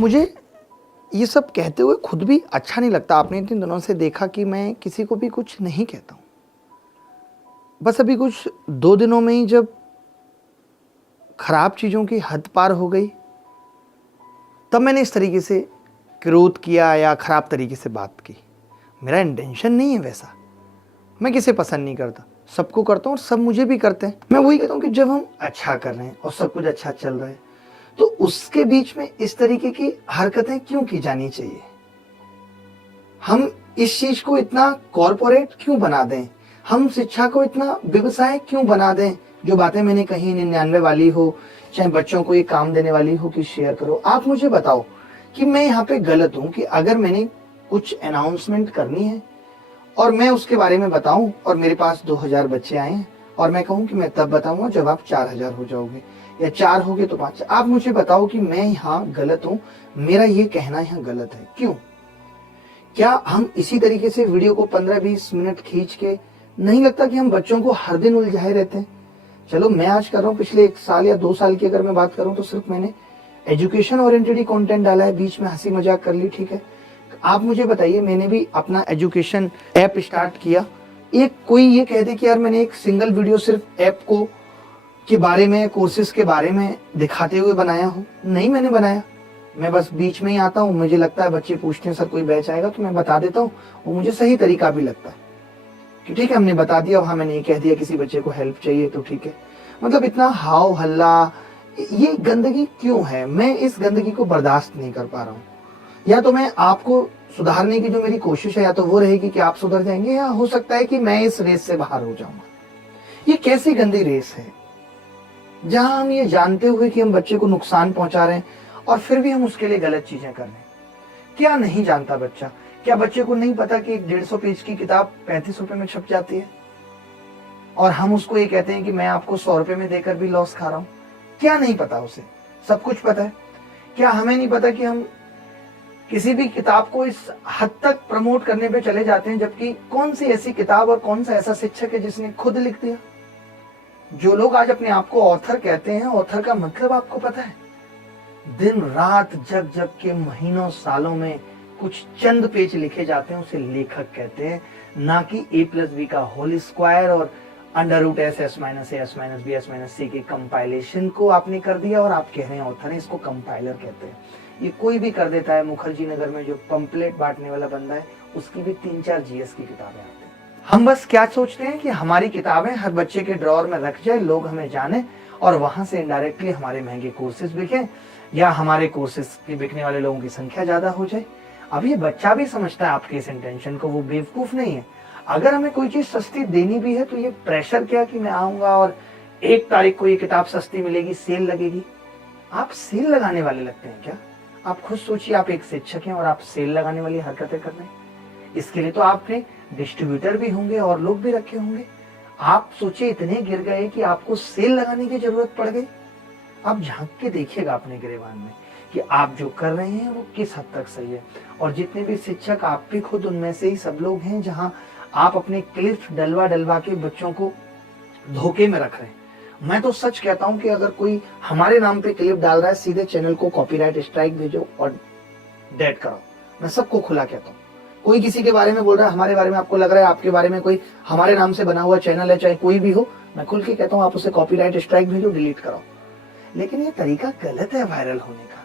मुझे ये सब कहते हुए खुद भी अच्छा नहीं लगता। आपने इतने दिनों से देखा कि मैं किसी को भी कुछ नहीं कहता हूँ। बस अभी कुछ 2 दिनों में ही जब खराब चीज़ों की हद पार हो गई, तब मैंने इस तरीके से क्रोध किया या खराब तरीके से बात की। मेरा इंटेंशन नहीं है वैसा। मैं किसे पसंद नहीं करता, सबको करता हूँ और सब मुझे भी करते हैं। मैं वही कहता हूँ कि जब हम अच्छा कर रहे हैं और सब कुछ अच्छा चल रहा है, तो उसके बीच में इस तरीके की हरकतें क्यों की जानी चाहिए? हम इस चीज को इतना कॉर्पोरेट क्यों बना दें? हम शिक्षा को इतना व्यवसाय क्यों बना दें? जो बातें मैंने कही 99 वाली हो, चाहे बच्चों को ये काम देने वाली हो कि शेयर करो। आप मुझे बताओ कि मैं यहाँ पे गलत हूँ कि अगर मैंने कुछ अनाउंसमेंट करनी है और मैं उसके बारे में बताऊं और मेरे पास 2000 बच्चे आए हैं और मैं कहूं कि मैं तब बताऊंगा जब आप 4000 हो जाओगे या 4 होगे तो 5। आप मुझे बताओ कि मैं यहाँ गलत हूं, मेरा ये कहना यहाँ गलत है क्यों? क्या हम इसी तरीके से वीडियो को 15-20 मिनट खींच के, नहीं लगता कि हम बच्चों को हर दिन उलझाए रहते हैं? चलो मैं आज कर रहा हूँ, पिछले 1 साल या 2 साल की अगर मैं बात करूं तो सिर्फ मैंने एजुकेशन ओरिएंटेड ही कंटेंट डाला है, बीच में हंसी मजाक कर ली, ठीक है। आप मुझे बताइए, मैंने भी अपना एजुकेशन ऐप स्टार्ट किया, एक कोई ये कह दे कि यार मैंने एक सिंगल वीडियो सिर्फ ऐप को के बारे में, कोर्सेज के बारे में दिखाते हुए बनाया हो? नहीं मैंने बनाया। मैं बस बीच में ही आता हूँ, मुझे लगता है बच्चे पूछते हैं सर कोई बैच आएगा, तो मैं बता देता हूँ। वो मुझे सही तरीका भी लगता है कि ठीक है हमने बता दिया, हाँ मैंने ये कह दिया किसी बच्चे को हेल्प चाहिए तो ठीक है। मतलब इतना हाव हल्ला, ये गंदगी क्यों है? मैं इस गंदगी को बर्दाश्त नहीं कर पा रहा हूँ। या तो मैं आपको सुधारने की जो मेरी कोशिश है, या तो वो रहेगी कि आप सुधर जाएंगे, या हो सकता है कि मैं इस रेस से बाहर हो जाऊंगा। ये कैसी गंदी रेस है जहां हम ये जानते हुए कि हम बच्चे को नुकसान पहुंचा रहे हैं और फिर भी हम उसके लिए गलत चीजें कर रहे हैं। क्या नहीं जानता बच्चा? क्या बच्चे को नहीं पता कि 150 पेज की किताब 35 रुपए में छप जाती है और हम उसको ये कहते हैं कि मैं आपको 100 रुपए में देकर भी लॉस खा रहा हूं? क्या नहीं पता उसे? सब कुछ पता है। क्या हमें नहीं पता कि हम किसी भी किताब को इस हद तक प्रमोट करने पे चले जाते हैं, जबकि कौन सी ऐसी किताब और कौन सा ऐसा शिक्षक है जिसने खुद लिख दिया? जो लोग आज अपने आप को ऑथर कहते हैं, ऑथर का मतलब आपको पता है? दिन रात जग जग के महीनों सालों में कुछ चंद पेज लिखे जाते हैं, उसे लेखक कहते हैं, ना कि a+b का होल स्क्वायर और √s s - a s - b s - c के कंपाइलेशन को आपने कर दिया और आप कह रहे हैं ऑथर है। इसको कंपाइलर कहते हैं। ये कोई भी कर देता है। मुखर्जी नगर में जो पंपलेट बांटने वाला बंदा है, उसकी भी 3-4 जीएस की किताबें आती हैं। हम बस क्या सोचते हैं कि हमारी किताबें हर बच्चे के ड्रॉअर में रख जाए, लोग हमें जाने और वहां से इनडायरेक्टली हमारे महंगे कोर्सेज बिके या हमारे कोर्सेज के बिकने वाले लोगों की संख्या ज्यादा हो जाए। अब ये बच्चा भी समझता है आपके इस इंटेंशन को, वो बेवकूफ नहीं है। अगर हमें कोई चीज सस्ती देनी भी है तो ये प्रेशर क्या कि मैं आऊंगा और 1 तारीख को ये किताब सस्ती मिलेगी, सेल लगेगी। आप सेल लगाने वाले लगते हैं क्या? आप खुद सोचिए, आप एक शिक्षक हैं और आप सेल लगाने वाली हरकतें कर रहे हैं। इसके लिए तो आपने डिस्ट्रीब्यूटर भी होंगे और लोग भी रखे होंगे। आप सोचिए इतने गिर गए कि आपको सेल लगाने की जरूरत पड़ गई। आप झांक के देखिएगा अपने गिरेबान में कि आप जो कर रहे हैं वो किस हद तक सही है। और जितने भी शिक्षक, आप भी खुद उनमें से ही सब लोग हैं जहां आप अपने क्लिप डलवा के बच्चों को धोखे में रख रहे हैं। मैं तो सच कहता हूं कि अगर कोई हमारे नाम पे क्लिप डाल रहा है, सीधे चैनल को कॉपीराइट स्ट्राइक भेजो और डेट कराओ। मैं सबको खुला कहता हूं। कोई किसी के बारे में बोल रहा है, हमारे बारे में आपको लग रहा है आपके बारे में कोई हमारे नाम से बना हुआ चैनल है, चाहे कोई भी हो, मैं खुल के कहता हूं आप उसे कॉपीराइट स्ट्राइक भेजो, डिलीट कराओ। लेकिन ये तरीका गलत है वायरल होने का।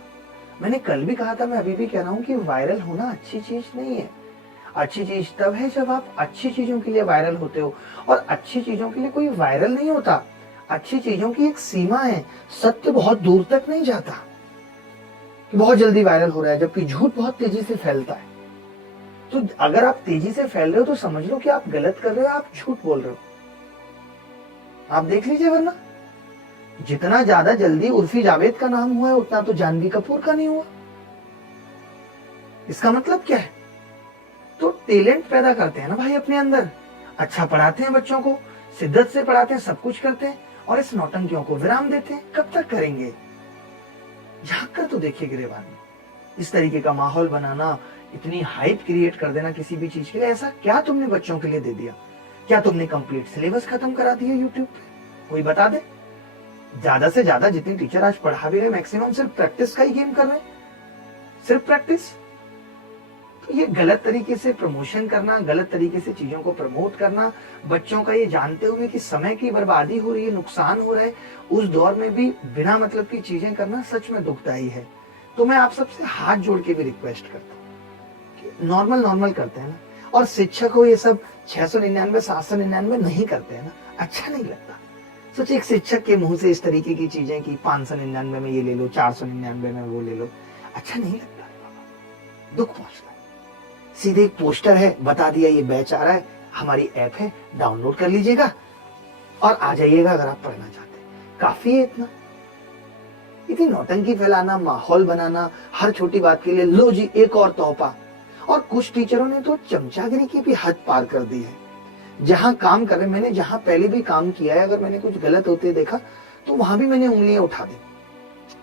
मैंने कल भी कहा था, मैं अभी भी कह रहा हूं कि वायरल होना अच्छी चीज नहीं है। अच्छी चीज तब है जब आप अच्छी चीजों के लिए वायरल होते हो, और अच्छी चीजों के लिए कोई वायरल नहीं होता। अच्छी चीजों की एक सीमा है। सत्य बहुत दूर तक नहीं जाता कि बहुत जल्दी वायरल हो रहा है, जबकि झूठ बहुत तेजी से फैलता है। तो अगर आप तेजी से फैल रहे हो तो समझ लो कि आप गलत कर रहे हो, आप झूठ बोल रहे हो। आप देख लीजिए, वरना जितना ज्यादा जल्दी उर्फी जावेद का नाम हुआ है, उतना तो जानवी कपूर का नहीं हुआ। इसका मतलब क्या है? तो टैलेंट पैदा करते हैं ना भाई अपने अंदर, अच्छा पढ़ाते हैं बच्चों को, शिद्दत से पढ़ाते हैं, सब कुछ करते हैं, और इस नौटंकियों को विराम देते हैं। कब तक करेंगे? झांक कर तो देखिए गिरेबान में। इस तरीके का माहौल बनाना, इतनी हाइप क्रिएट कर देना किसी भी चीज के लिए, ऐसा क्या तुमने बच्चों के लिए दे दिया? क्या तुमने कंप्लीट सिलेबस खत्म करा दिया यूट्यूब पे? कोई बता दे। ज्यादा से ज्यादा जितनी टीचर आज पढ़ा भी रहे, मैक्सिमम सिर्फ प्रैक्टिस का ही गेम कर रहे हैं। सिर्फ प्रैक्टिस। तो ये गलत तरीके से प्रमोशन करना, गलत तरीके से चीजों को प्रमोट करना, बच्चों का ये जानते हुए कि समय की बर्बादी हो रही है, नुकसान हो रहा है, उस दौर में भी बिना मतलब की चीजें करना सच में दुखदायी है। तो मैं आप सबसे हाथ जोड़ के भी रिक्वेस्ट करता हूँ, नॉर्मल नॉर्मल करते हैं ना, और शिक्षक हो ये सब 699 799 नहीं करते हैं ना, अच्छा नहीं लगता। सोच एक शिक्षक के मुंह से इस तरीके की चीजें की 599 में ये ले लो, 499 में वो ले लो, अच्छा नहीं लगता है बाबा, दुख पहुंचता है। सीधे एक पोस्टर है, बता दिया ये बैच आ रहा है, हमारी ऐप है, डाउनलोड कर लीजिएगा और आ जाइएगा अगर आप पढ़ना चाहते हैं। काफी है इतना। इतनी नौटंकी फैलाना, माहौल बनाना, हर छोटी बात के लिए लो जी एक और तोहफा। और कुछ टीचरों ने तो चमचागिरी की भी हद पार कर दी है। जहां काम कर रहे, मैंने जहां पहले भी काम किया है, अगर मैंने कुछ गलत होते देखा तो वहां भी मैंने उंगलियां उठा दी।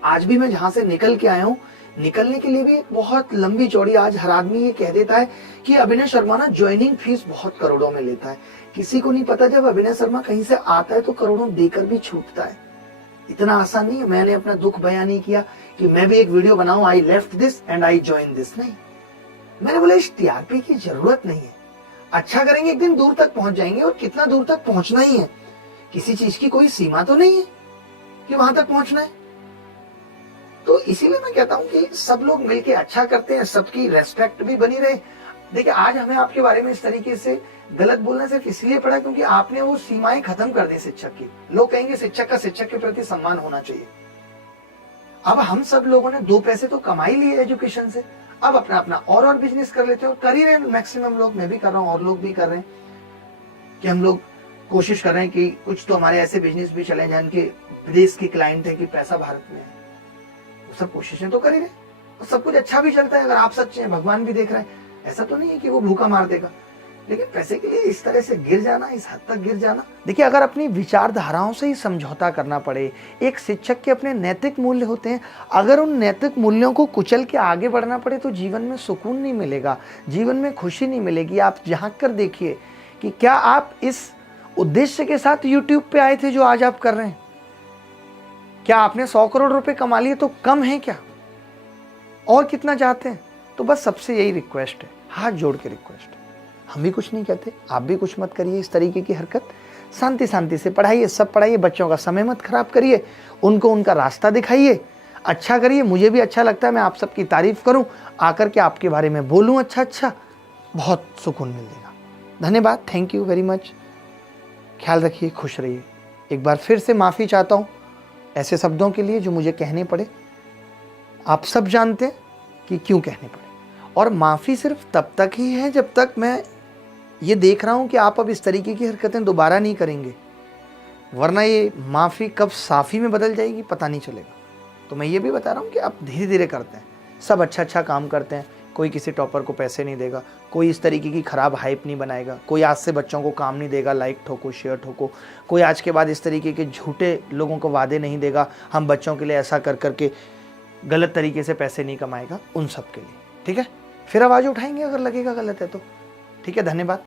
आज भी मैं जहां से निकल के आया हूं, निकलने के लिए भी एक बहुत लंबी चौड़ी, आज हर आदमी ये कह देता है कि अभिनय शर्मा ना ज्वाइनिंग फीस बहुत करोड़ों में लेता है। किसी को नहीं पता जब अभिनय शर्मा कहीं से आता है तो करोड़ों देकर भी छूटता है। इतना आसान नहीं है। मैंने अपना दुख बयान नहीं किया कि मैं भी एक वीडियो बनाऊं, I left this and I join this, नहीं। मैंने बोला इस टीआरपी की जरूरत नहीं है। अच्छा करेंगे एक दिन दूर तक पहुंच जाएंगे, और कितना दूर तक पहुंचना ही है, किसी चीज की कोई सीमा तो नहीं है कि वहां तक पहुंचना है। तो इसीलिए मैं कहता हूं कि सब लोग मिलके अच्छा करते हैं, सबकी रेस्पेक्ट भी बनी रहे। देखिए आज हमें आपके बारे में इस तरीके से गलत बोलना सिर्फ इसलिए पड़ा क्योंकि आपने वो सीमाएं खत्म कर दी शिक्षक की। लोग कहेंगे शिक्षक का शिक्षक के प्रति सम्मान होना चाहिए। अब हम सब लोगों ने 2 पैसे तो कमा ही लिए एजुकेशन से, अब अपना अपना और बिजनेस कर लेते हो, कर ही रहे हैं मैक्सिमम लोग, मैं भी कर रहा हूं और लोग भी कर रहे हैं कि हम लोग कोशिश कर रहे हैं कि कुछ तो हमारे ऐसे बिजनेस भी चले जाए जिनके विदेश के क्लाइंट है कि पैसा भारत में है। वो सब कोशिशें तो कर ही रहे, और सब कुछ अच्छा भी चलता है। अगर आप सच्चे हैं, भगवान भी देख रहे हैं, ऐसा तो नहीं है कि वो भूखा मार देगा। लेकिन पैसे के लिए इस तरह से गिर जाना, इस हद तक गिर जाना। देखिए अगर अपनी विचारधाराओं से ही समझौता करना पड़े, एक शिक्षक के अपने नैतिक मूल्य होते हैं, अगर उन नैतिक मूल्यों को कुचल के आगे बढ़ना पड़े तो जीवन में सुकून नहीं मिलेगा, जीवन में खुशी नहीं मिलेगी। आप झांक कर देखिए कि क्या आप इस उद्देश्य के साथ यूट्यूब पे आए थे जो आज आप कर रहे हैं? क्या आपने 100 करोड़ रुपए कमा लिए तो कम है क्या? और कितना चाहते हैं? तो बस सबसे यही रिक्वेस्ट है, हाथ जोड़ के रिक्वेस्ट है। हम भी कुछ नहीं कहते, आप भी कुछ मत करिए इस तरीके की हरकत। शांति शांति से पढ़ाइए, सब पढ़ाइए, बच्चों का समय मत खराब करिए, उनको उनका रास्ता दिखाइए, अच्छा करिए। मुझे भी अच्छा लगता है मैं आप सबकी तारीफ करूं, आकर के आपके बारे में बोलूं अच्छा, बहुत सुकून मिलेगा। धन्यवाद, थैंक यू वेरी मच। ख्याल रखिए, खुश रहिए। एक बार फिर से माफ़ी चाहता हूँ ऐसे शब्दों के लिए जो मुझे कहने पड़े। आप सब जानते हैं कि क्यों कहने पड़े, और माफ़ी सिर्फ तब तक ही है जब तक मैं ये देख रहा हूँ कि आप अब इस तरीके की हरकतें दोबारा नहीं करेंगे, वरना ये माफ़ी कब साफ़ी में बदल जाएगी पता नहीं चलेगा। तो मैं ये भी बता रहा हूँ कि आप धीरे धीरे करते हैं, सब अच्छा काम करते हैं, कोई किसी टॉपर को पैसे नहीं देगा, कोई इस तरीके की ख़राब हाइप नहीं बनाएगा, कोई आज से बच्चों को काम नहीं देगा, लाइक ठोको शेयर ठोको, कोई आज के बाद इस तरीके के झूठे लोगों को वादे नहीं देगा, हम बच्चों के लिए ऐसा कर करके गलत तरीके से पैसे नहीं कमाएगा, उन सब के लिए। ठीक है, फिर आवाज़ उठाएंगे अगर लगेगा गलत है तो। ठीक है, धन्यवाद।